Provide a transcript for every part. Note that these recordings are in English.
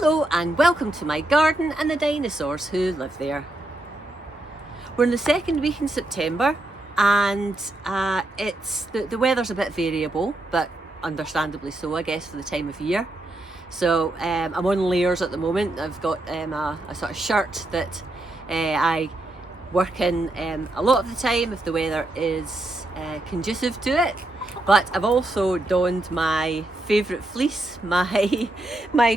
Hello and welcome to my garden and the dinosaurs who live there. We're in the second week in September and the weather's a bit variable, but understandably so, I guess, for the time of year. So I'm on layers at the moment. I've got a sort of shirt that I work in a lot of the time if the weather is conducive to it. But I've also donned my favourite fleece, my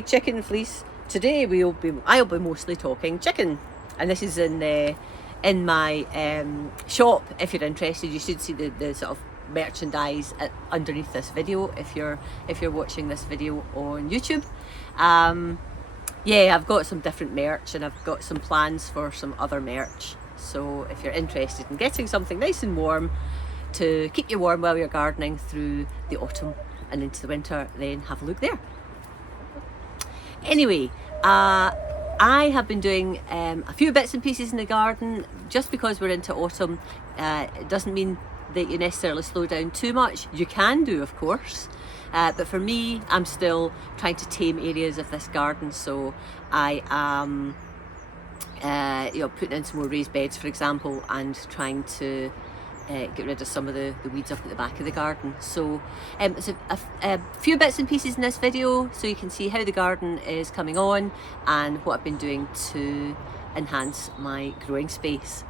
chicken fleece. Today I'll be mostly talking chicken, and this is in my shop. If you're interested, you should see the sort of merchandise underneath this video if you're watching this video on YouTube. Yeah, I've got some different merch and I've got some plans for some other merch. So if you're interested in getting something nice and warm to keep you warm while you're gardening through the autumn and into the winter, then have a look there. Anyway, I have been doing a few bits and pieces in the garden. Just because we're into autumn, it doesn't mean that you necessarily slow down too much. You can do, of course, but for me, I'm still trying to tame areas of this garden. So I am putting in some more raised beds, for example, and trying to get rid of some of the weeds up at the back of the garden. So there's a few bits and pieces in this video so you can see how the garden is coming on and what I've been doing to enhance my growing space.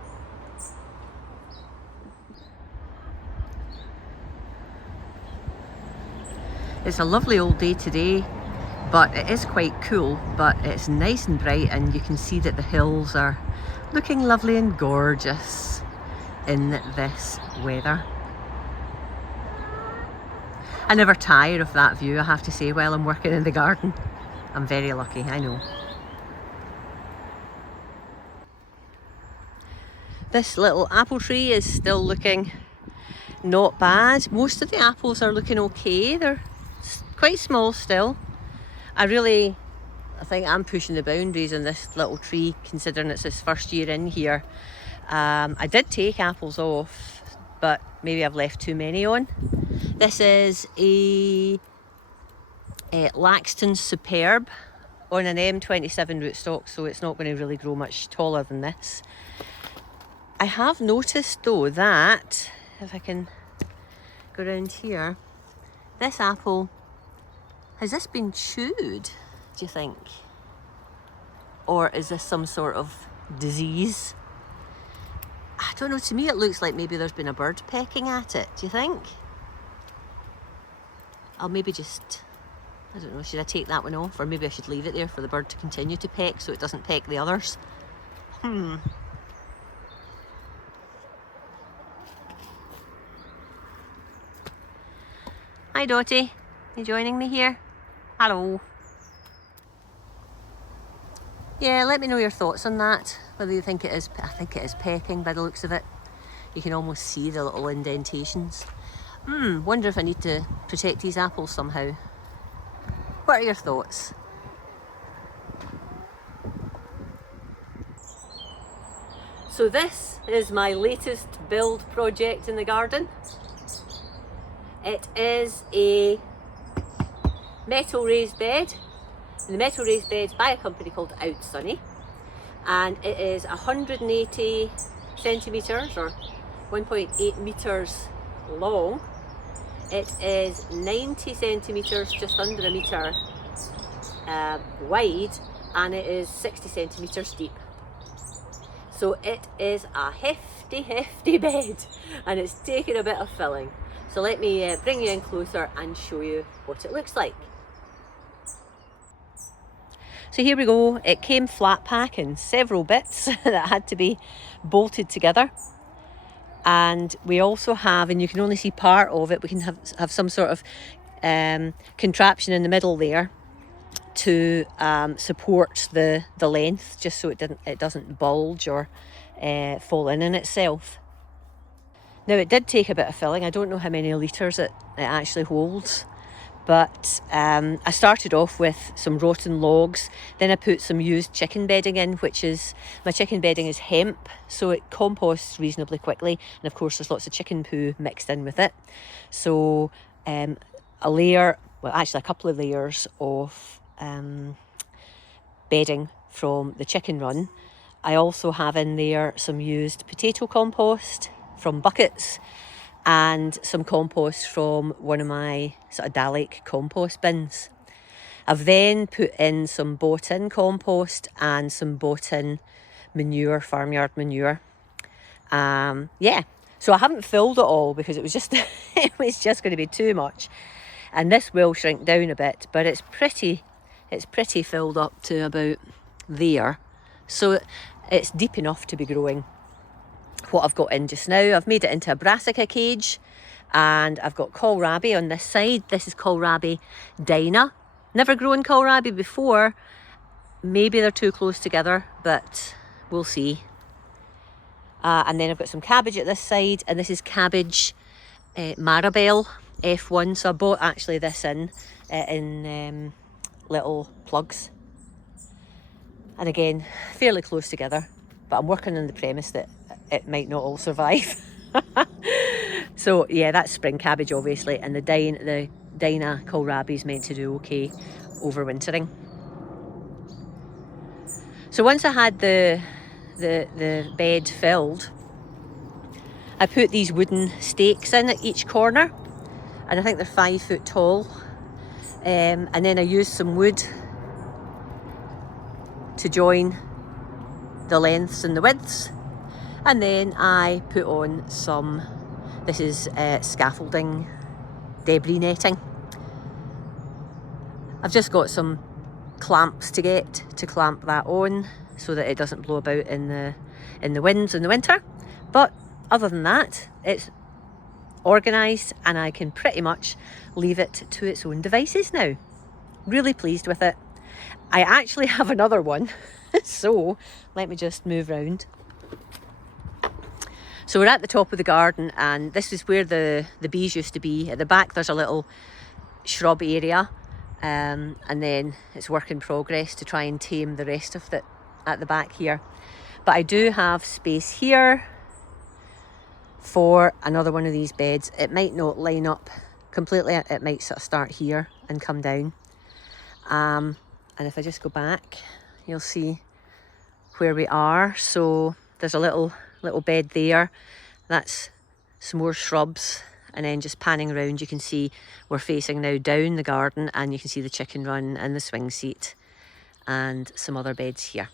It's a lovely old day today, but it is quite cool, but it's nice and bright and you can see that the hills are looking lovely and gorgeous in this weather. I never tire of that view, I have to say, while I'm working in the garden. I'm very lucky, I know. This little apple tree is still looking not bad. Most of the apples are looking okay. They're quite small still. I think I'm pushing the boundaries on this little tree, considering it's its first year in here. I did take apples off, but maybe I've left too many on. This is a Laxton Superb on an M27 rootstock, so it's not going to really grow much taller than this. I have noticed though that, if I can go around here, this apple, has this been chewed, do you think? Or is this some sort of disease? I don't know, to me it looks like maybe there's been a bird pecking at it, do you think? I'll maybe just, I don't know, should I take that one off? Or maybe I should leave it there for the bird to continue to peck so it doesn't peck the others. Hi Dottie, you joining me here? Hello. Yeah, let me know your thoughts on that, whether you think it is, I think it is pecking by the looks of it. You can almost see the little indentations. Wonder if I need to protect these apples somehow. What are your thoughts? So this is my latest build project in the garden. It is a metal raised bed. The metal raised bed by a company called Out Sunny, and it is 180 centimetres or 1.8 metres long. It is 90 centimetres, just under a metre wide, and it is 60 centimetres deep. So it is a hefty bed, and it's taken a bit of filling. So let me bring you in closer and show you what it looks like. So here we go, it came flat pack in several bits that had to be bolted together. And we also have, and you can only see part of it, we can have some sort of contraption in the middle there to support the length, just so it doesn't bulge or fall in itself. Now it did take a bit of filling. I don't know how many litres it actually holds. But I started off with some rotten logs, then I put some used chicken bedding in, my chicken bedding is hemp, so it composts reasonably quickly, and of course there's lots of chicken poo mixed in with it. So a couple of layers of bedding from the chicken run. I also have in there some used potato compost from buckets and some compost from one of my sort of Dalek compost bins. I've then put in some bought-in compost and some bought-in manure, farmyard manure. Yeah, so I haven't filled it all because it was just it was just going to be too much. And this will shrink down a bit, but it's pretty filled up to about there. So it's deep enough to be growing what I've got in just now. I've made it into a brassica cage, and I've got kohlrabi on this side. This is kohlrabi Dinah. Never grown kohlrabi before. Maybe they're too close together, but we'll see. And then I've got some cabbage at this side, and this is cabbage Maribel F1. So I bought actually this in little plugs. And again, fairly close together, but I'm working on the premise that it might not all survive. So yeah, that's spring cabbage obviously, and the Dinah kohlrabi is meant to do okay overwintering. So once I had the bed filled, I put these wooden stakes in at each corner, and I think they're 5 foot tall. And then I used some wood to join the lengths and the widths, and then I put on some, this is scaffolding, debris netting. I've just got some clamps to clamp that on so that it doesn't blow about in the winds in the winter. But other than that, it's organised and I can pretty much leave it to its own devices now. Really pleased with it. I actually have another one, so let me just move round. So we're at the top of the garden, and this is where the bees used to be. At the back there's a little shrub area, and then it's work in progress to try and tame the rest of it at the back here. But I do have space here for another one of these beds. It might not line up completely, it might sort of start here and come down. And if I just go back, you'll see where we are. So there's a little bed there. That's some more shrubs. And then just panning around, you can see we're facing now down the garden, and you can see the chicken run and the swing seat and some other beds here.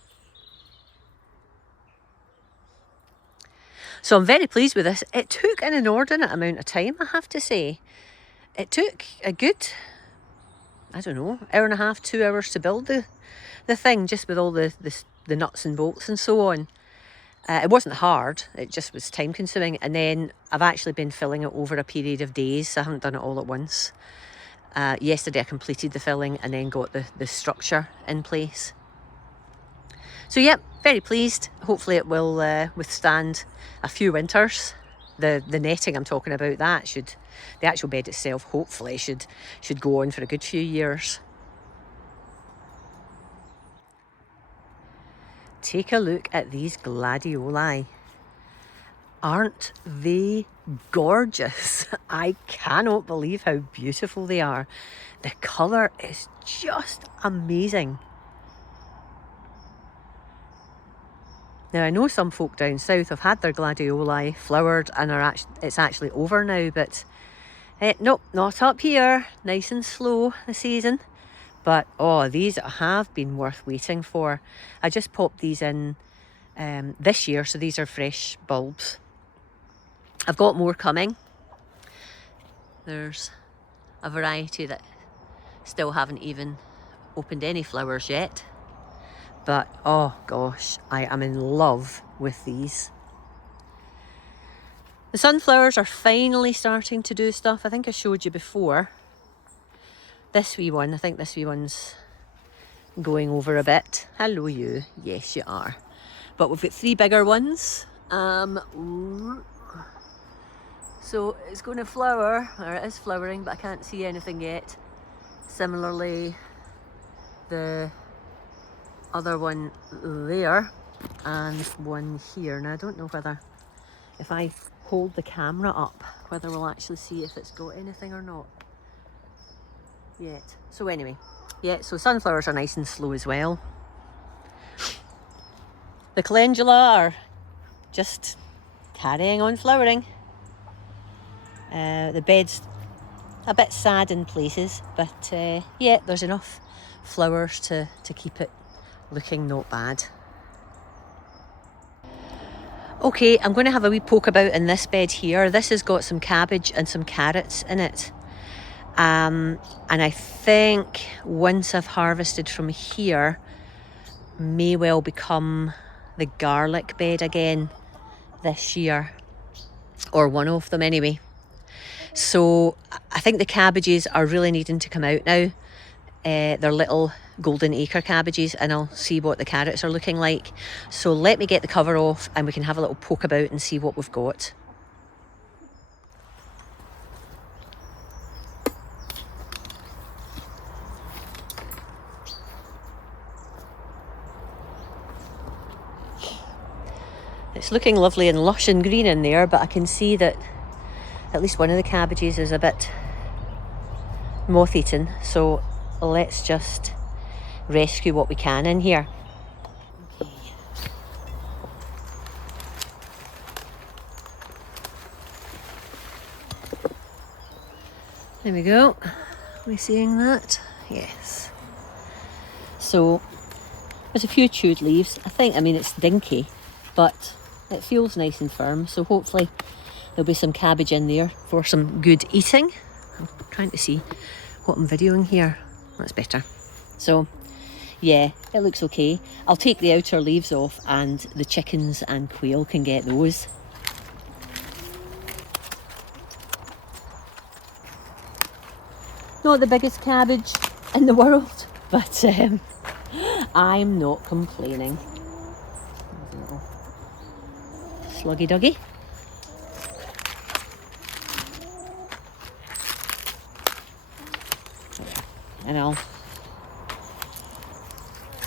So I'm very pleased with this. It took an inordinate amount of time, I have to say. It took a good, I don't know, hour and a half, 2 hours to build the thing, just with all the nuts and bolts and so on. It wasn't hard, it just was time consuming. And then I've actually been filling it over a period of days, so I haven't done it all at once. Yesterday I completed the filling and then got the structure in place. So yep, very pleased. Hopefully it will withstand a few winters. The netting I'm talking about, the actual bed itself hopefully should go on for a good few years. Take a look at these gladioli. Aren't they gorgeous? I cannot believe how beautiful they are. The colour is just amazing. Now I know some folk down south have had their gladioli flowered and it's actually over now, but nope, not up here. Nice and slow the season. But oh, these have been worth waiting for. I just popped these in this year, so these are fresh bulbs. I've got more coming. There's a variety that still haven't even opened any flowers yet. But oh gosh, I am in love with these. The sunflowers are finally starting to do stuff. I think I showed you before. This wee one, I think this wee one's going over a bit. Hello you, yes you are. But we've got 3 bigger ones. So it's going to flower, or it is flowering, but I can't see anything yet. Similarly, the other one there and one here. Now I don't know whether, if I hold the camera up, whether we'll actually see if it's got anything or not yet. So anyway, yeah, so sunflowers are nice and slow as well. The calendula are just carrying on flowering. The bed's a bit sad in places, but yeah, there's enough flowers to keep it looking not bad. Okay, I'm going to have a wee poke about in this bed here. This has got some cabbage and some carrots in it. And I think once I've harvested from here, may well become the garlic bed again this year, or one of them anyway. So I think the cabbages are really needing to come out now. They're little golden acre cabbages, and I'll see what the carrots are looking like. So let me get the cover off and we can have a little poke about and see what we've got. It's looking lovely and lush and green in there, but I can see that at least one of the cabbages is a bit moth-eaten. So let's just rescue what we can in here. Okay. There we go. Are we seeing that? Yes. So there's a few chewed leaves. I mean, it's dinky, but it feels nice and firm. So hopefully there'll be some cabbage in there for some good eating. I'm trying to see what I'm videoing here. That's better. So yeah, it looks okay. I'll take the outer leaves off and the chickens and quail can get those. Not the biggest cabbage in the world, but I'm not complaining. There's a little sluggy duggy. And I'll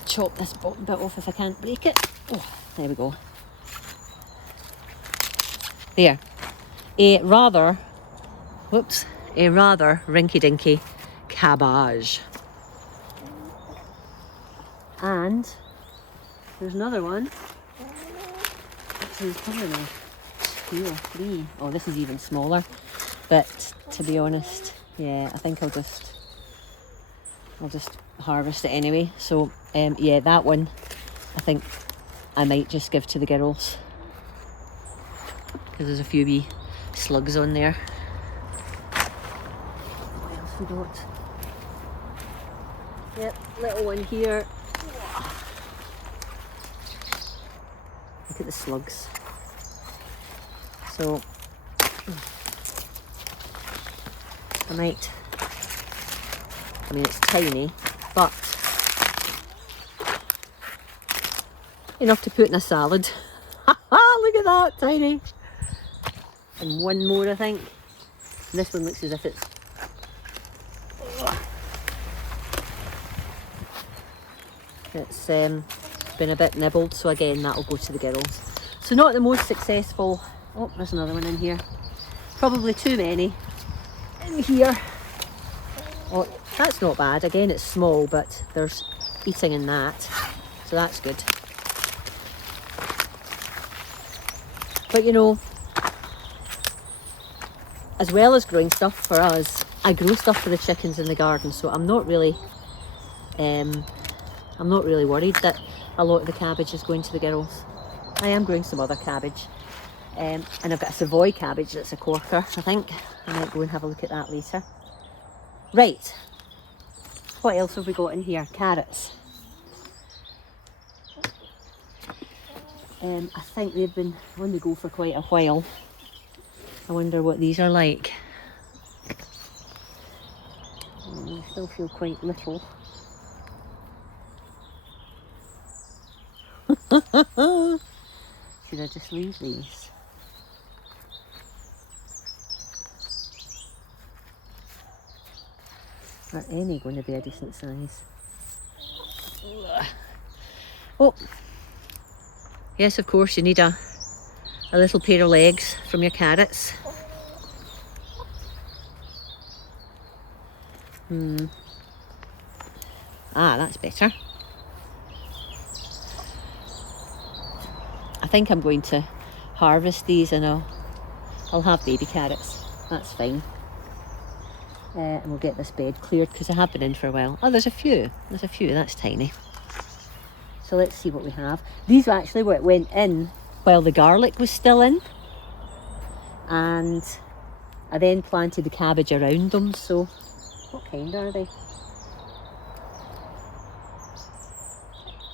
chop this bottom bit off if I can't break it. Oh, there we go. There. A rather rinky-dinky cabbage. And there's another one. There's probably 2 or 3. Oh, this is even smaller. But to be honest, yeah, I think I'll just harvest it anyway. So yeah, that one I think I might just give to the girls because there's a few wee slugs on there. What else we got? Yep, little one here. Look at the slugs. So I mean, it's tiny, but enough to put in a salad. Look at that, tiny. And one more, I think. This one looks as if it's... been a bit nibbled, so again, that'll go to the girls. So not the most successful... Oh, there's another one in here. Probably too many in here. Oh, that's not bad. Again, it's small, but there's eating in that, so that's good. But you know, as well as growing stuff for us, I grow stuff for the chickens in the garden, so I'm not really worried that a lot of the cabbage is going to the girls. I am growing some other cabbage, and I've got a Savoy cabbage that's a corker, I think. I might go and have a look at that later. Right, what else have we got in here? Carrots. I think they've been on the go for quite a while. I wonder what these are like. They still feel quite little. Should I just leave these? Are any going to be a decent size? Oh, yes, of course, you need a little pair of legs from your carrots. Ah, that's better. think I'm going to harvest these and I'll have baby carrots. That's fine. And we'll get this bed cleared because I have been in for a while. Oh, there's a few. There's a few. That's tiny. So let's see what we have. These actually went in while the garlic was still in. And I then planted the cabbage around them. So what kind are they?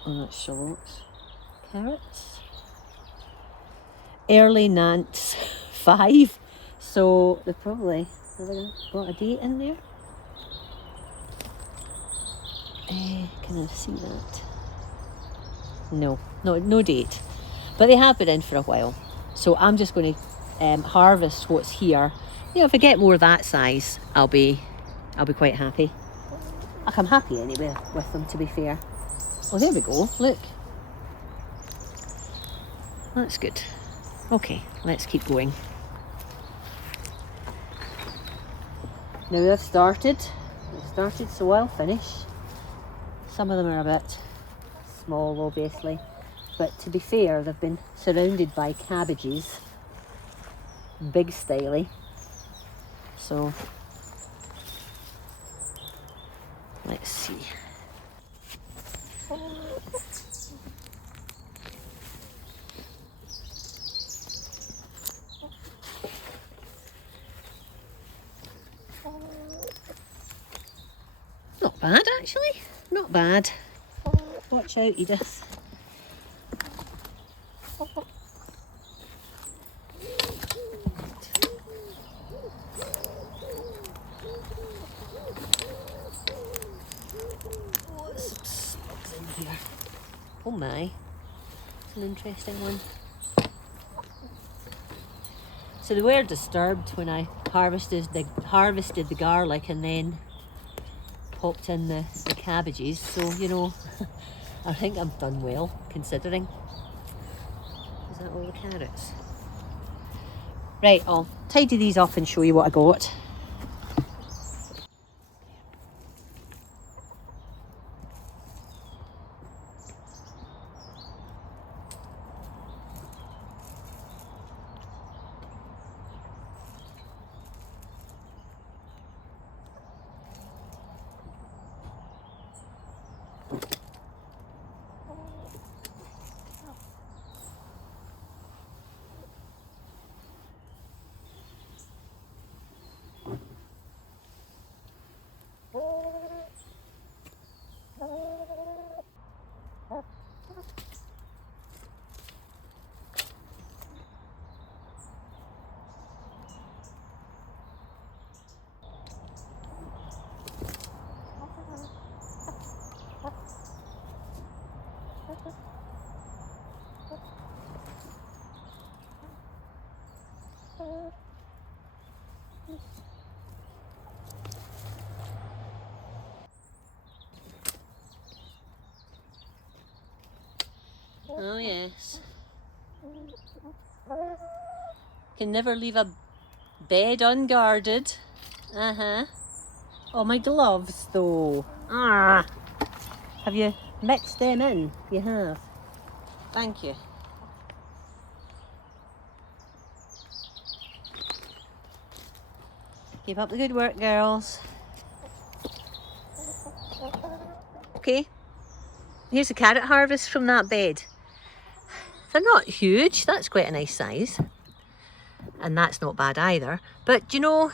Oh, that's shallots. Carrots. Early Nance 5. So they're probably, have I got a date in there? Can I see that? No date. But they have been in for a while. So I'm just going to harvest what's here. You know, if I get more that size, I'll be quite happy. I'm happy anyway with them, to be fair. Oh, there we go. Look. That's good. Okay, let's keep going. Now they've started, so I'll finish. Some of them are a bit small, obviously, but to be fair, they've been surrounded by cabbages, big styly. So let's see. Not bad, actually. Not bad. Watch out, Edith. What's in here? Oh my. It's an interesting one. So they were disturbed when I harvested the garlic and then popped in the cabbages, so you know, I think I've done well considering. Is that all the carrots? Right, I'll tidy these up and show you what I got. Oh yes. Can never leave a bed unguarded. Oh, my gloves though. Have you mixed them in? You have. Thank you. Keep up the good work, girls. Okay, here's a carrot harvest from that bed. They're not huge, that's quite a nice size. And that's not bad either. But you know,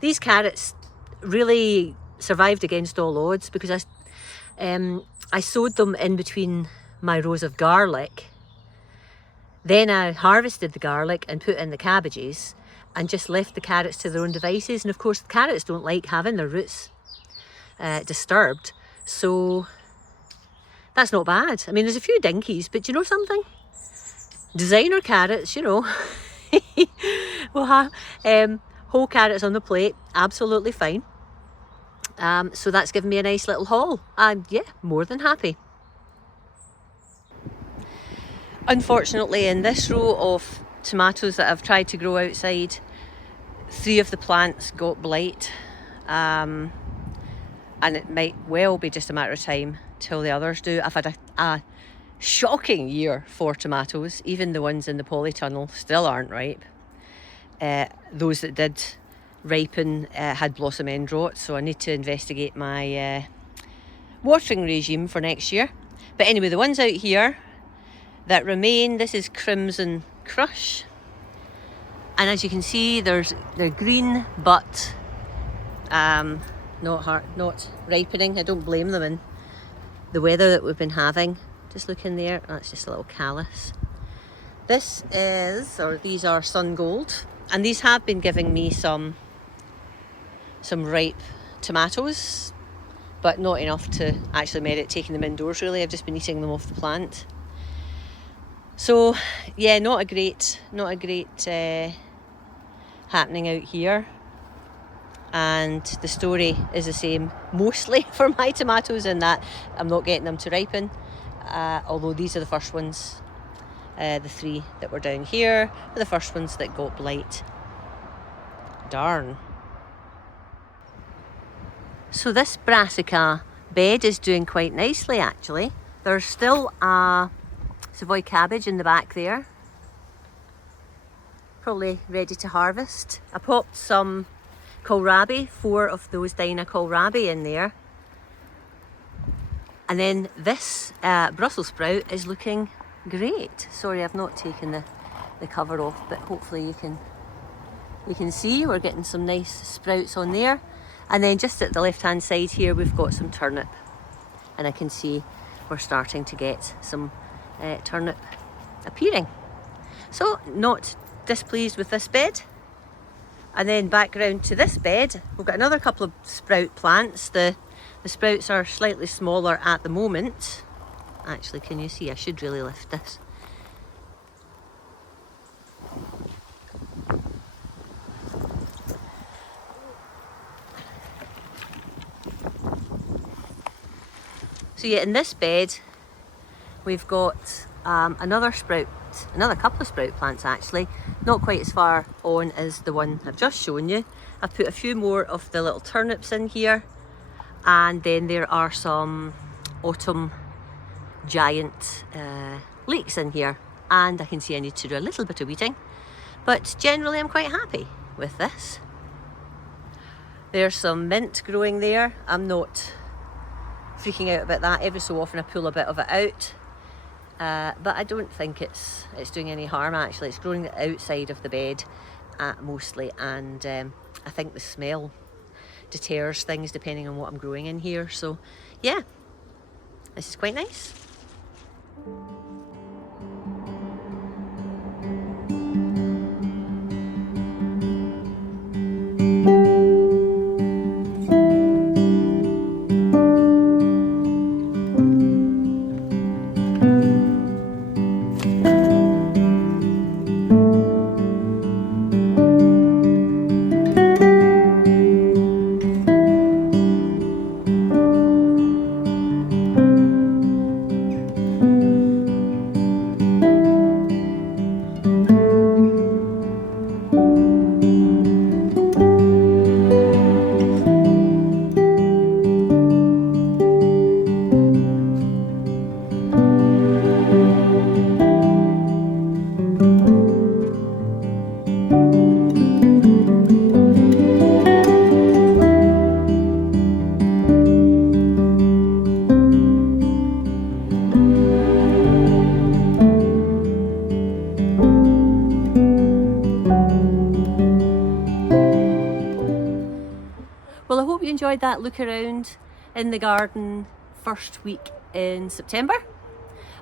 these carrots really survived against all odds because I sowed them in between my rows of garlic. Then I harvested the garlic and put in the cabbages and just left the carrots to their own devices. And of course, the carrots don't like having their roots disturbed. So that's not bad. I mean, there's a few dinkies, but you know something? Designer carrots, you know. We'll have whole carrots on the plate, absolutely fine. So that's given me a nice little haul. And yeah, more than happy. Unfortunately, in this row of tomatoes that I've tried to grow outside, 3 of the plants got blight. And it might well be just a matter of time till the others do. I've had a shocking year for tomatoes. Even the ones in the polytunnel still aren't ripe. Those that did ripen had blossom end rot, so I need to investigate my watering regime for next year. But anyway, the ones out here that remain, this is Crimson Crush, and as you can see, they're green but not ripening. I don't blame them in the weather that we've been having. Just look in there, that's just a little callus. This is, or these are Sun Gold, and these have been giving me some ripe tomatoes, but not enough to actually merit taking them indoors really. I've just been eating them off the plant. So yeah, not a great happening out here. And the story is the same mostly for my tomatoes, in that I'm not getting them to ripen. Although these are the first ones, the 3 that were down here are the first ones that got blight. Darn. So this brassica bed is doing quite nicely actually. There's still a Savoy cabbage in the back there, probably ready to harvest. I popped some kohlrabi, 4 of those Dinah kohlrabi in there. And then this Brussels sprout is looking great. Sorry, I've not taken the cover off, but hopefully you can see we're getting some nice sprouts on there. And then just at the left hand side here we've got some turnip, and I can see we're starting to get some turnip appearing. So not displeased with this bed. And then back round to this bed, we've got another couple of sprout plants. The sprouts are slightly smaller at the moment. Actually, can you see? I should really lift this. So yeah, in this bed, we've got another couple of sprout plants actually, not quite as far on as the one I've just shown you. I've put a few more of the little turnips in here, and then there are some autumn giant leeks in here, and I can see I need to do a little bit of weeding, but generally I'm quite happy with this. There's some mint growing there. I'm not freaking out about that. Every so often I pull a bit of it out, but I don't think it's doing any harm actually. It's growing the outside of the bed mostly, and I think the smell deters things depending on what I'm growing in here. So yeah, this is quite nice. Well, I hope you enjoyed that look around in the garden first week in September.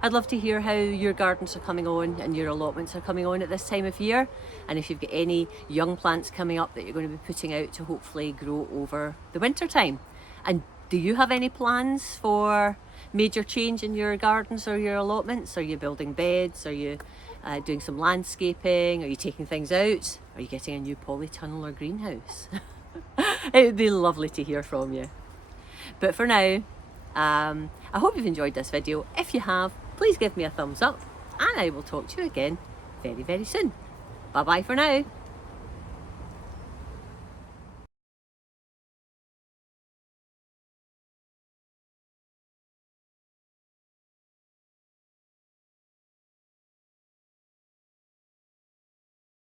I'd love to hear how your gardens are coming on and your allotments are coming on at this time of year, and if you've got any young plants coming up that you're going to be putting out to hopefully grow over the winter time. And do you have any plans for major change in your gardens or your allotments? Are you building beds? Are you doing some landscaping? Are you taking things out? Are you getting a new polytunnel or greenhouse? It would be lovely to hear from you. But for now, I hope you've enjoyed this video. If you have, please give me a thumbs up, and I will talk to you again very, very soon. Bye bye for now.